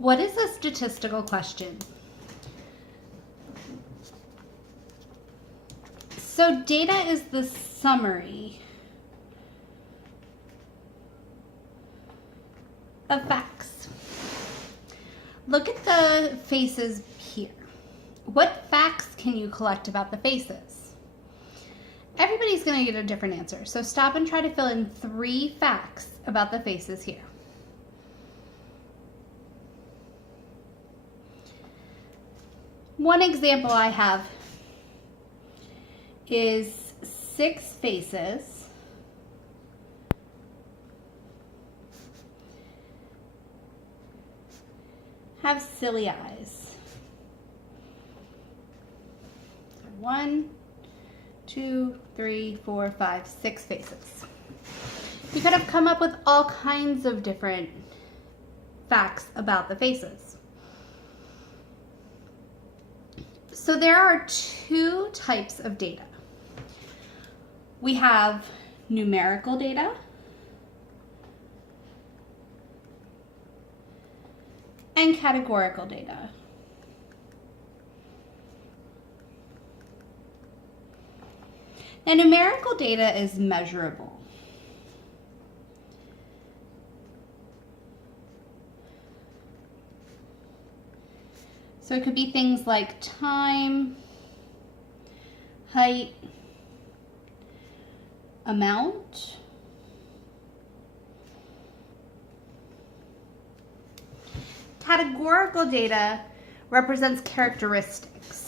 What is a statistical question? So data is the summary of facts. Look at the faces here. What facts can you collect about the faces? Everybody's going to get a different answer. So stop and try to fill in 3 facts about the faces here. One example I have is 6 faces have silly eyes. 1, 2, 3, 4, 5, 6 faces. You could have come up with all kinds of different facts about the faces. So there are 2 types of data. We have numerical data and categorical data. Now, numerical data is measurable. So it could be things like time, height, amount, categorical data represents characteristics.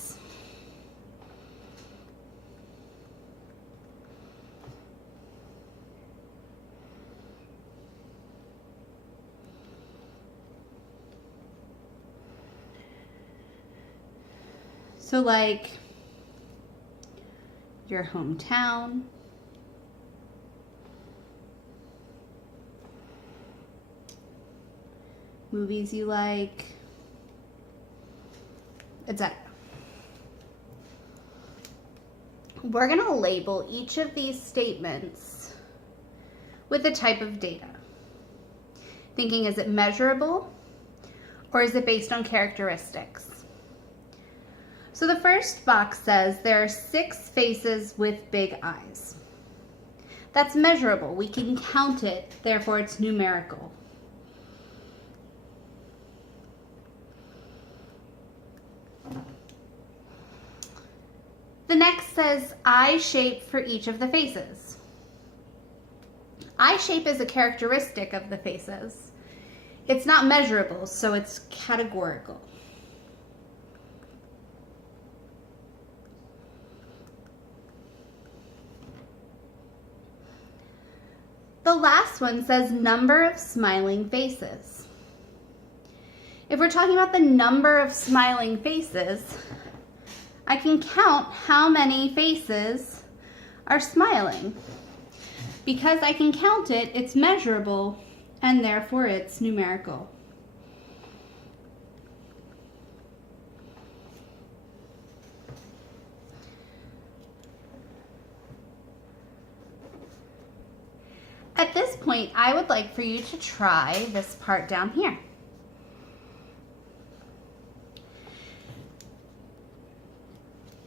So like your hometown, movies you like, etc. We're going to label each of these statements with a type of data. Thinking, is it measurable or is it based on characteristics? So the first box says there are 6 faces with big eyes. That's measurable. We can count it, therefore it's numerical. The next says eye shape for each of the faces. Eye shape is a characteristic of the faces. It's not measurable, so it's categorical. The last one says number of smiling faces. If we're talking about the number of smiling faces, I can count how many faces are smiling. Because I can count it, it's measurable, and therefore it's numerical. At this point, I would like for you to try this part down here.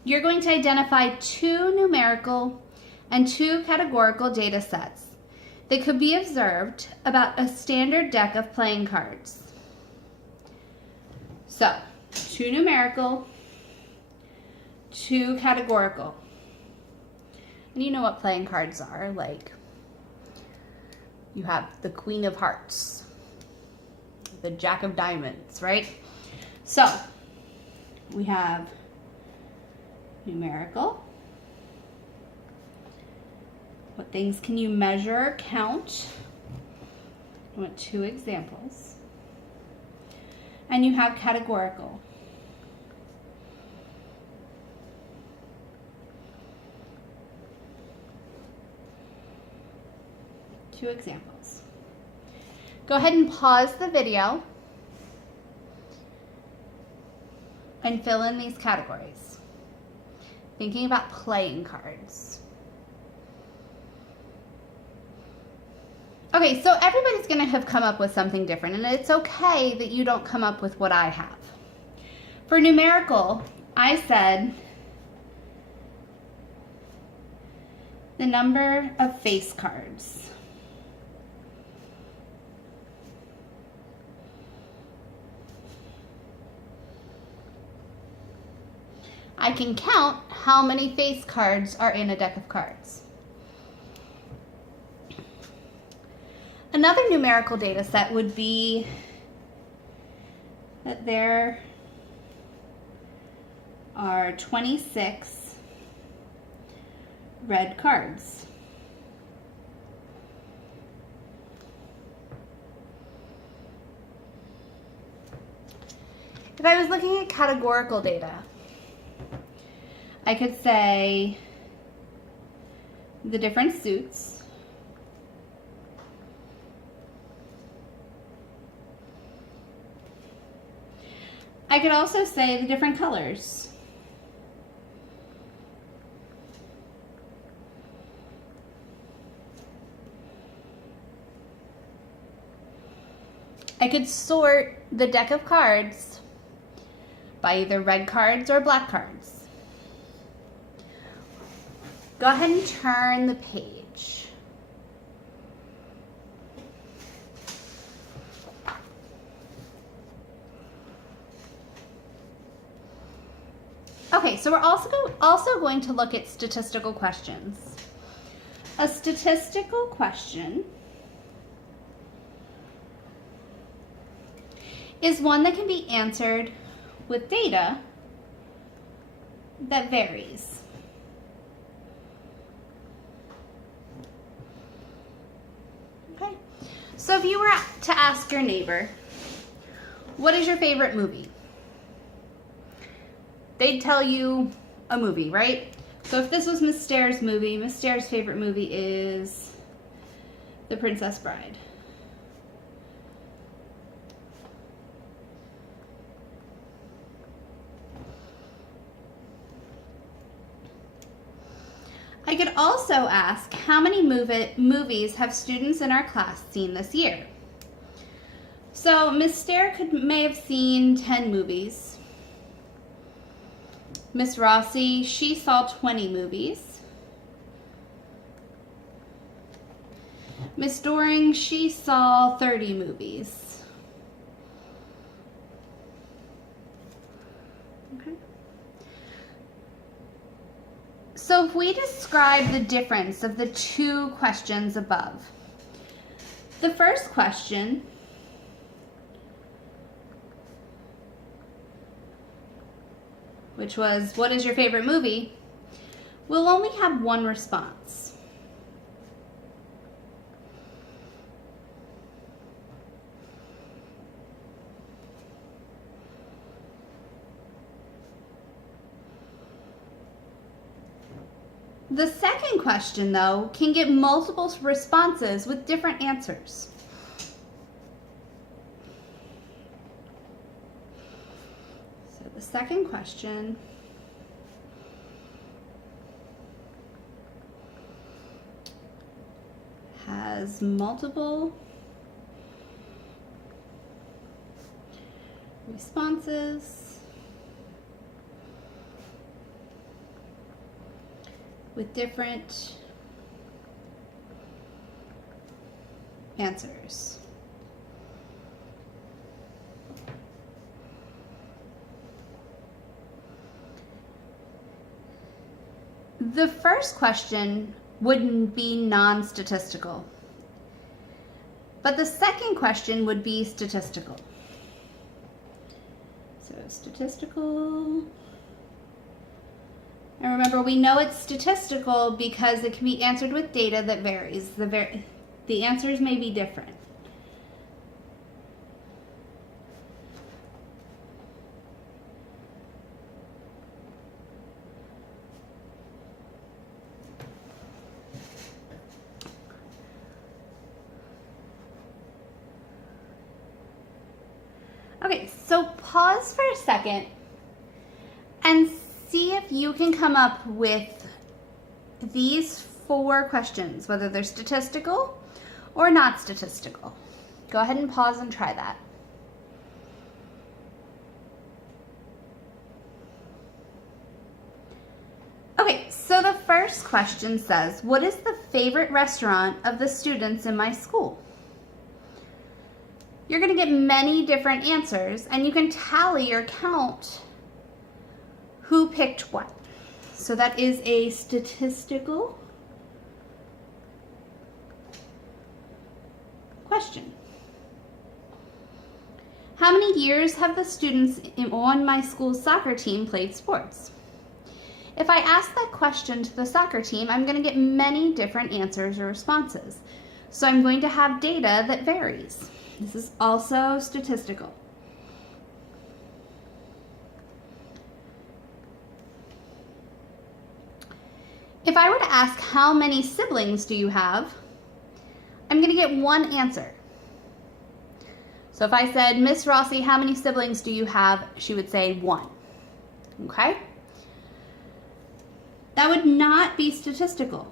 You're going to identify 2 numerical and 2 categorical data sets that could be observed about a standard deck of playing cards. So, 2 numerical, 2 categorical. And you know what playing cards are, like you have the Queen of Hearts, the Jack of Diamonds, right? So, we have numerical. What things can you measure, count? I want 2 examples. And you have categorical. Two examples. Go ahead and pause the video and fill in these categories. Thinking about playing cards. Okay, so everybody's going to have come up with something different, and it's okay that you don't come up with what I have. For numerical, I said the number of face cards. I can count how many face cards are in a deck of cards. Another numerical data set would be that there are 26 red cards. If I was looking at categorical data, I could say the different suits. I could also say the different colors. I could sort the deck of cards by either red cards or black cards. Go ahead and turn the page. Okay, so we're also going to look at statistical questions. A statistical question is one that can be answered with data that varies. Okay, so if you were to ask your neighbor, what is your favorite movie? They'd tell you a movie, right? So if this was Miss Stair's movie, Miss Stair's favorite movie is The Princess Bride. I could also ask, how many movies have students in our class seen this year? So Miss Stair may have seen 10 movies. Miss Rossi, she saw 20 movies. Miss Doring, she saw 30 movies. Okay. So if we describe the difference of the two questions above, the first question which was, what is your favorite movie, we'll only have one response. The second question, though, can get multiple responses with different answers. The second question has multiple responses with different answers. The first question wouldn't be non-statistical, but the second question would be statistical. So statistical, and remember, we know it's statistical because it can be answered with data that varies. The answers may be different. Okay, so pause for a second and see if you can come up with these 4 questions, whether they're statistical or not statistical? Go ahead and pause and try that. Okay, so the first question says, what is the favorite restaurant of the students in my school? You're going to get many different answers, and you can tally or count who picked what. So that is a statistical question. How many years have the students on my school's soccer team played sports? If I ask that question to the soccer team, I'm going to get many different answers or responses. So I'm going to have data that varies. This is also statistical. If I were to ask how many siblings do you have, I'm going to get one answer. So if I said, Miss Rossi, how many siblings do you have? She would say 1. Okay? That would not be statistical.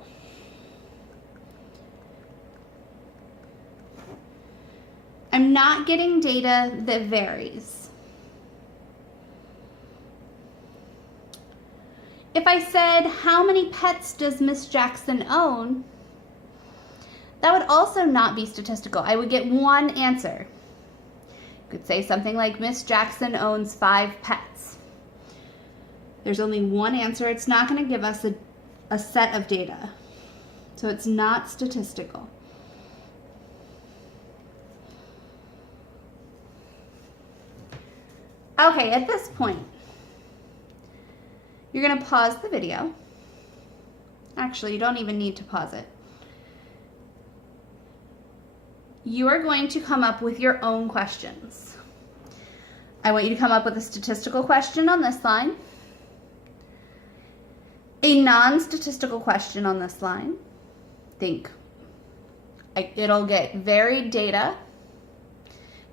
I'm not getting data that varies. If I said, how many pets does Miss Jackson own? That would also not be statistical. I would get one answer. You could say something like, Miss Jackson owns 5 pets. There's only one answer. It's not going to give us a set of data. So it's not statistical. Okay, at this point, you're going to pause the video. Actually, you don't even need to pause it. You are going to come up with your own questions. I want you to come up with a statistical question on this line, a non-statistical question on this line. It'll get varied data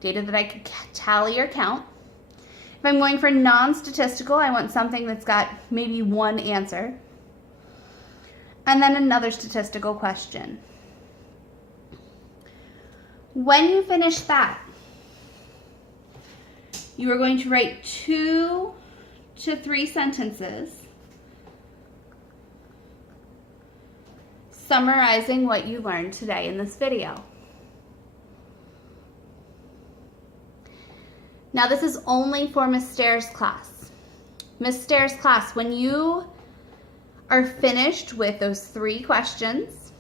that I could tally or count. If I'm going for non-statistical, I want something that's got maybe one answer. And then another statistical question. When you finish that, you are going to write 2 to 3 sentences summarizing what you learned today in this video. Now this is only for Miss Stair's class. Miss Stair's class, when you are finished with those 3 questions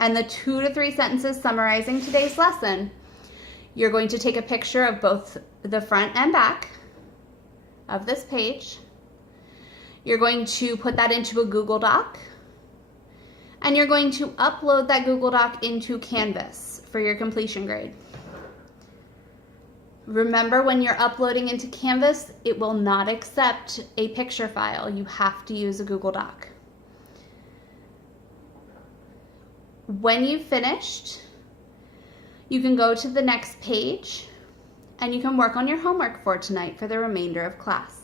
and the 2 to 3 sentences summarizing today's lesson, you're going to take a picture of both the front and back of this page. You're going to put that into a Google Doc, and you're going to upload that Google Doc into Canvas for your completion grade. Remember, when you're uploading into Canvas, it will not accept a picture file. You have to use a Google Doc. When you've finished, you can go to the next page and you can work on your homework for tonight for the remainder of class.